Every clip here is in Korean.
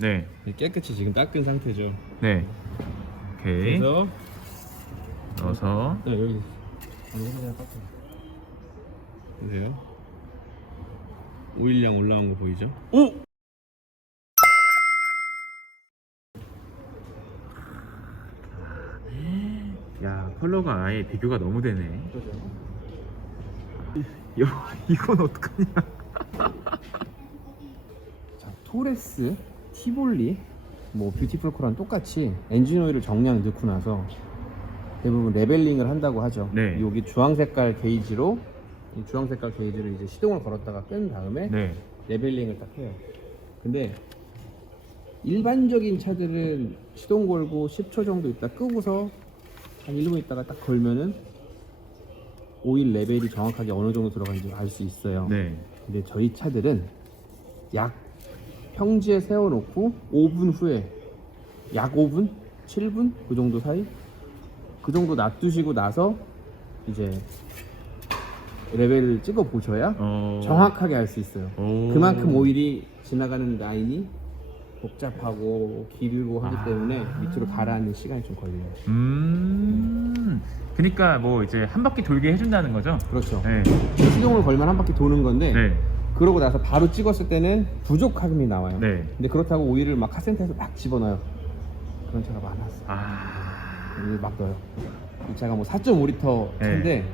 네. 깨끗이 지금 닦은 상태죠. 네. 오케이. 그래서 넣어서. 네, 여기 그냥 닦아. 보세요. 오일량 올라온 거 보이죠? 오! 야, 컬러가 아예 비교가 너무 되네. 이건 어떡하냐? 자, 토레스, 티볼리, 뭐 뷰티풀 코랑 똑같이 엔진 오일을 정량 넣고 나서 대부분 레벨링을 한다고 하죠. 네. 여기 주황 색깔 게이지로 이 주황 색깔 게이지를 이제 시동을 걸었다가 끈 다음에 네. 레벨링을 딱 해요. 근데 일반적인 차들은 시동 걸고 10초 정도 있다 끄고서 한 1분 있다가 딱 걸면은 오일 레벨이 정확하게 어느 정도 들어가는지 알 수 있어요. 네. 근데 저희 차들은 약 평지에 세워놓고 5분 후에 약 5분? 7분? 그 정도 사이? 그 정도 놔두시고 나서 이제 레벨을 찍어 보셔야 정확하게 알 수 있어요. 그만큼 오일이 지나가는 라인이 복잡하고 길고 하기 때문에 밑으로 가라앉는 시간이 좀 걸려요. 그러니까 뭐 이제 한 바퀴 돌게 해준다는 거죠? 그렇죠. 네. 시동을 걸면 한 바퀴 도는 건데 네. 그러고 나서 바로 찍었을 때는 부족함이 나와요. 네. 근데 그렇다고 오일을 막 카센터에서 막 집어넣어요. 그런 차가 많았어요. 오일 막 넣어요. 이 차가 뭐 4.5L 차인데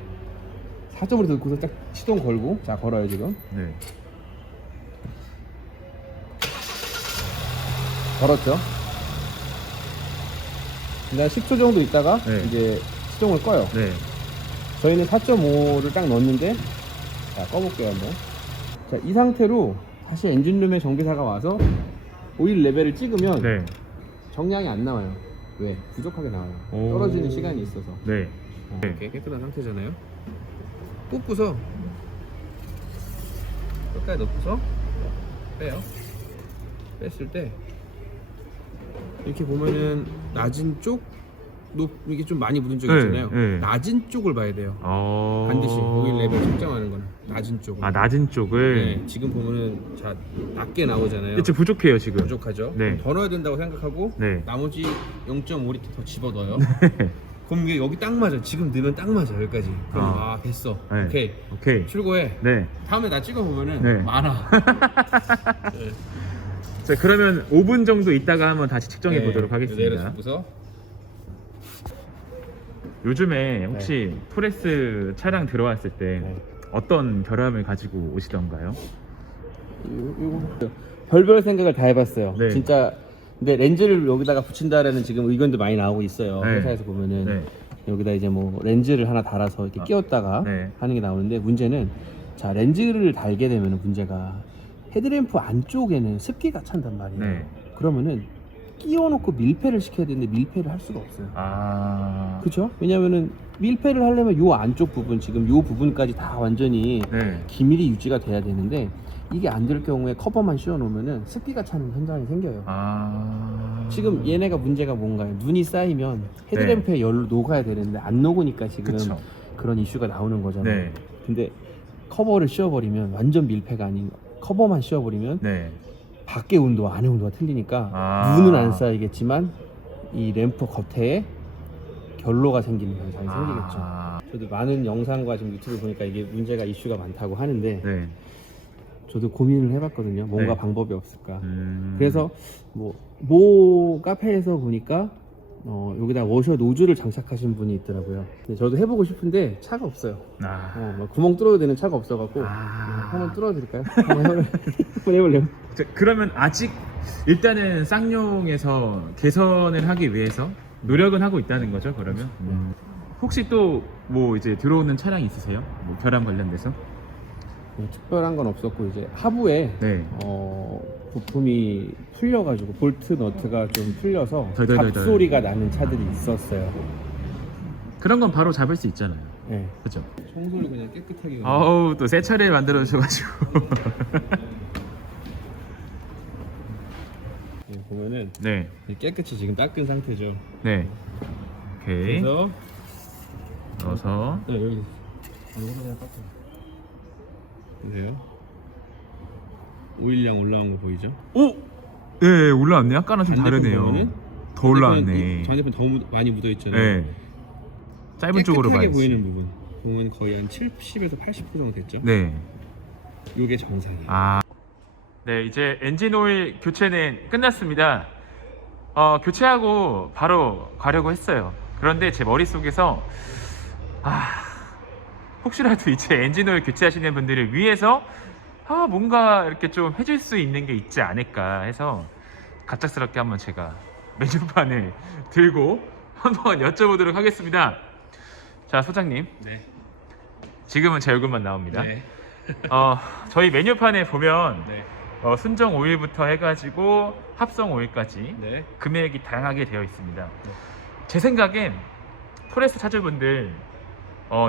4.5L 넣고서 딱 시동 걸고 자 걸어요 지금. 네. 걸었죠. 그다음 10초 정도 있다가 네. 이제 시동을 꺼요. 네. 저희는 4.5를 딱 넣었는데 자 꺼볼게요 한번. 자, 이 상태로 다시 엔진룸에 정비사가 와서 오일 레벨을 찍으면 네. 정량이 안 나와요. 왜? 부족하게 나와요. 오. 떨어지는 시간이 있어서. 네. 네. 이렇게 깨끗한 상태잖아요. 꽂고서 끝까지 넣고서 빼요. 뺐을 때 이렇게 보면은 낮은 쪽, 이게 좀 많이 묻은 쪽 네, 있잖아요. 네. 낮은 쪽을 봐야 돼요. 반드시 오일 레벨 측정하는 거는 낮은 쪽을. 낮은 쪽을. 네, 지금 보면은 자 낮게 나오잖아요. 지금 부족해요 지금. 부족하죠. 네. 더 넣어야 된다고 생각하고 네. 나머지 0.5L 더 집어넣어요. 그럼 이게 여기 딱 맞아. 지금 넣으면 딱 맞아 여기까지. 그럼 됐어. 네. 오케이. 출고해. 네. 다음에 나 찍어 보면은 네. 많아. 네. 자, 그러면 5분 정도 있다가 한번 다시 측정해 보도록 하겠습니다. 내려주고서 요즘에 혹시 토레스 차량 들어왔을 때 어떤 결함을 가지고 오시던가요? 이거 별별 생각을 다 해봤어요. 네. 진짜 근데 렌즈를 여기다가 붙인다라는 지금 의견도 많이 나오고 있어요. 네. 회사에서 보면은 네. 여기다 이제 뭐 렌즈를 하나 달아서 이렇게 끼웠다가 네. 하는 게 나오는데 문제는 자 렌즈를 달게 되면 문제가 헤드램프 안쪽에는 습기가 찬단 말이에요. 네. 그러면은 끼워놓고 밀폐를 시켜야 되는데 밀폐를 할 수가 없어요. 그렇죠? 왜냐면은 밀폐를 하려면 요 안쪽 부분 지금 요 부분까지 다 완전히 네. 기밀이 유지가 돼야 되는데 이게 안 될 경우에 커버만 씌워 놓으면은 습기가 차는 현상이 생겨요. 지금 얘네가 문제가 뭔가요? 눈이 쌓이면 헤드램프에 열로 녹아야 되는데 안 녹으니까 지금 그쵸. 그런 이슈가 나오는 거잖아요. 네. 근데 커버를 씌워버리면 완전 밀폐가 아닌 커버만 씌워버리면 네. 밖의 온도와 안의 온도가 틀리니까 눈은 안 쌓이겠지만 이 램프 겉에 결로가 생기는 현상이 생기겠죠. 저도 많은 영상과 지금 유튜브 보니까 이게 문제가 이슈가 많다고 하는데 네. 저도 고민을 해봤거든요. 뭔가 네. 방법이 없을까. 그래서 모 카페에서 보니까 여기다 워셔 노즐을 장착하신 분이 있더라고요. 근데 저도 해보고 싶은데 차가 없어요. 막 구멍 뚫어도 되는 차가 없어갖고 한번 뚫어드릴까요? 한번 해볼래요? 그러면 아직 일단은 쌍용에서 개선을 하기 위해서 노력은 하고 있다는 거죠, 그러면? 혹시 또 뭐 이제 들어오는 차량이 있으세요? 뭐 결함 관련돼서? 특별한 건 없었고 이제 하부에 네. 부품이 풀려가지고 볼트 너트가 좀 풀려서 덜덜덜덜. 잡소리가 나는 차들이 있었어요. 그런 건 바로 잡을 수 있잖아요. 네. 그죠? 청소를 그냥 깨끗하게. 아우, 또 새 차를 만들어 주셔가지고. 보면은 네. 깨끗이 지금 닦은 상태죠. 네. 오케이. 그래서 넣어서. 여기 그냥 닦아. 보세요. 오일량 올라온 거 보이죠? 오! 네, 올라왔네. 아까랑 좀 반대편 다르네요. 보면은 더 올라왔네. 저 반대편 더 많이 묻어 있잖아요. 네. 짧은 쪽으로 깨끗하게 봐야지. 보이는 부분 보면 거의 한 70에서 80% 정도 됐죠. 네. 이게 정상이에요. 아. 네, 이제 엔진 오일 교체는 끝났습니다. 교체하고 바로 가려고 했어요. 그런데 제 머릿속에서 혹시라도 이제 엔진 오일 교체하시는 분들을 위해서 뭔가 이렇게 좀 해줄 수 있는 게 있지 않을까 해서 갑작스럽게 한번 제가 메뉴판을 들고 한번 여쭤보도록 하겠습니다. 자, 소장님. 네. 지금은 제 얼굴만 나옵니다. 네. 저희 메뉴판에 보면 네. 순정 오일부터 해가지고 합성 오일까지 네. 금액이 다양하게 되어 있습니다. 제 생각엔 토레스 차주분들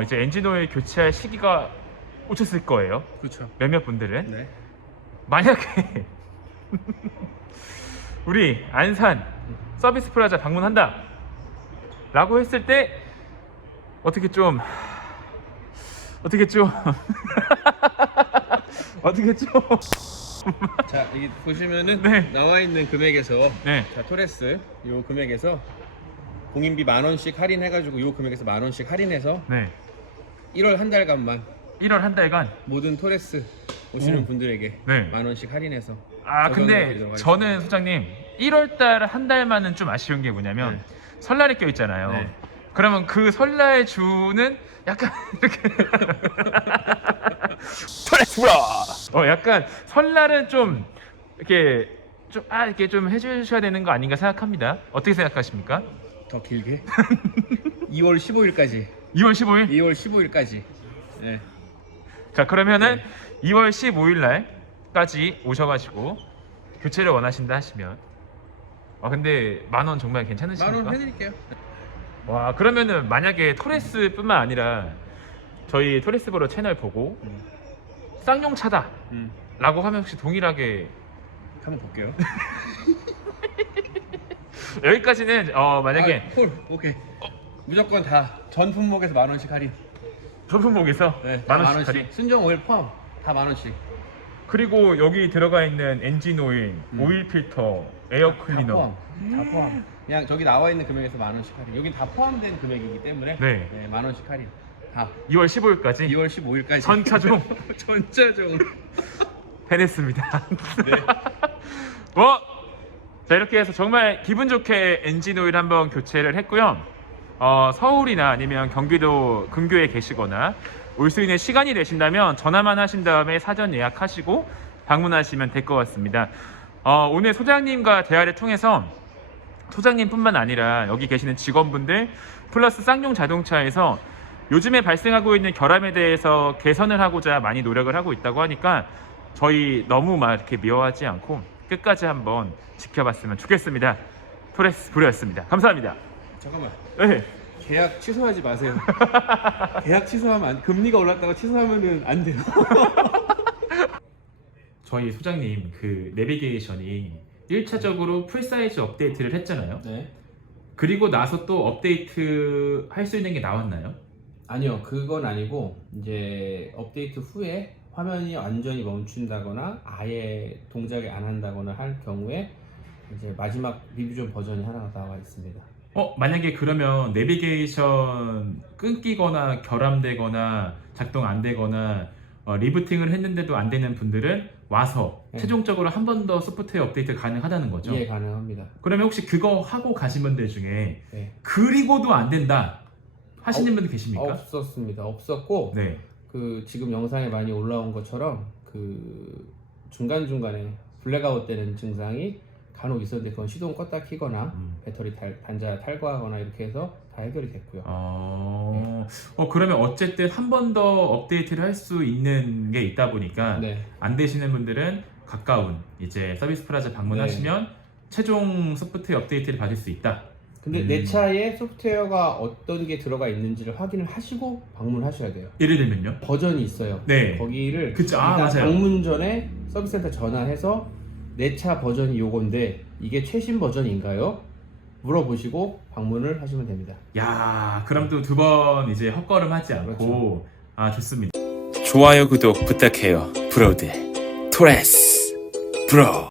이제 엔진 오일 교체할 시기가 오셨을 거예요. 그렇죠. 몇몇 분들은. 네. 만약에 우리 안산 서비스 프라자 방문한다 라고 했을 때 어떻게 좀 어떻게 좀 자, 여기 보시면은 네. 나와 있는 금액에서 네. 자, 토레스 요 금액에서 공인비 10,000원씩 할인해가지고 요 금액에서 10,000원씩 할인해서 네. 1월 한 달간만 1월 한 달간. 모든 토레스 오시는 분들에게 네. 10,000원씩 할인해서 근데 적용해드리도록 저는 하겠습니다. 소장님 1월달 한 달만은 좀 아쉬운 게 뭐냐면 설날이 껴 있잖아요. 네. 그러면 그 설날 주는 약간 이렇게 토레스 브라. 약간 설날은 좀 이렇게 이렇게 좀 해주셔야 되는 거 아닌가 생각합니다. 어떻게 생각하십니까? 더 길게 2월 15일까지 2월 15일? 2월 15일까지 네. 자, 그러면은 2월 15일 날까지 오셔가지고 교체를 원하신다 하시면 근데 10,000원 정말 괜찮으십니까? 10,000원 해드릴게요. 와, 그러면은 만약에 토레스뿐만 아니라 저희 토레스브로 채널 보고 쌍용차다 라고 하면 혹시 동일하게 한번 볼게요. 여기까지는 만약에 콜 오케이. 무조건 다 전 품목에서 10,000원씩 할인. 소품목에서 네, 10,000원씩 할인. 순정 오일 포함 다 10,000원씩. 그리고 여기 들어가 있는 엔진 오일, 오일 필터, 에어 클리너. 다 포함. 그냥 저기 나와 있는 금액에서 10,000원씩 할인. 여기 다 포함된 금액이기 때문에 네. 10,000원씩 할인. 다 2월 15일까지 2월 15일까지. 전차종 전차종. 해냈습니다. 네. 자, 이렇게 해서 정말 기분 좋게 엔진 오일 한번 교체를 했고요. 서울이나 아니면 경기도 근교에 계시거나 올 수 있는 시간이 되신다면 전화만 하신 다음에 사전 예약하시고 방문하시면 될 것 같습니다. 오늘 소장님과 대화를 통해서 소장님뿐만 아니라 여기 계시는 직원분들 플러스 쌍용 자동차에서 요즘에 발생하고 있는 결함에 대해서 개선을 하고자 많이 노력을 하고 있다고 하니까 저희 너무 막 이렇게 미워하지 않고 끝까지 한번 지켜봤으면 좋겠습니다. 토레스 브루였습니다. 감사합니다. 잠깐만. 네. 계약 취소하지 마세요. 계약 취소하면 금리가 올랐다가 취소하면은 안 돼요. 저희 소장님 그 내비게이션이 1차적으로 풀사이즈 업데이트를 했잖아요. 네. 그리고 나서 또 업데이트 할 수 있는 게 나왔나요? 아니요, 그건 아니고 이제 업데이트 후에 화면이 완전히 멈춘다거나 아예 동작을 안 한다거나 할 경우에 이제 마지막 리뷰전 버전이 하나 나와 있습니다. 만약에 그러면 내비게이션 끊기거나 결함되거나 작동 안 되거나 리부팅을 했는데도 안 되는 분들은 와서 최종적으로 한 번 더 소프트웨어 업데이트 가능하다는 거죠? 예, 가능합니다. 그러면 혹시 그거 하고 가신 분들 중에 네. 그리고도 안 된다 하시는 분들 계십니까? 없었습니다. 없었고 네. 그 지금 영상에 많이 올라온 것처럼 그 중간중간에 블랙아웃 되는 증상이 간혹 있었는데 그건 시동 껐다 키거나 배터리 단자 탈거하거나 이렇게 해서 다 해결이 됐고요. 그러면 어쨌든 한 번 더 업데이트를 할 수 있는 게 있다 보니까 네. 안 되시는 분들은 가까운 이제 서비스 프라자 방문하시면 최종 소프트웨어 업데이트를 받을 수 있다. 근데 내 차에 소프트웨어가 어떤 게 들어가 있는지를 확인을 하시고 방문하셔야 돼요. 예를 들면요? 버전이 있어요. 네. 거기를 그쵸. 일단 맞아요. 방문 전에 서비스센터 전화해서 내 차 버전이 요건데 이게 최신 버전인가요? 물어보시고 방문을 하시면 됩니다. 야, 그럼 또 두 번 이제 헛걸음하지 않고 그렇죠. 좋습니다. 좋아요, 구독 부탁해요. 브로드 토레스 브로.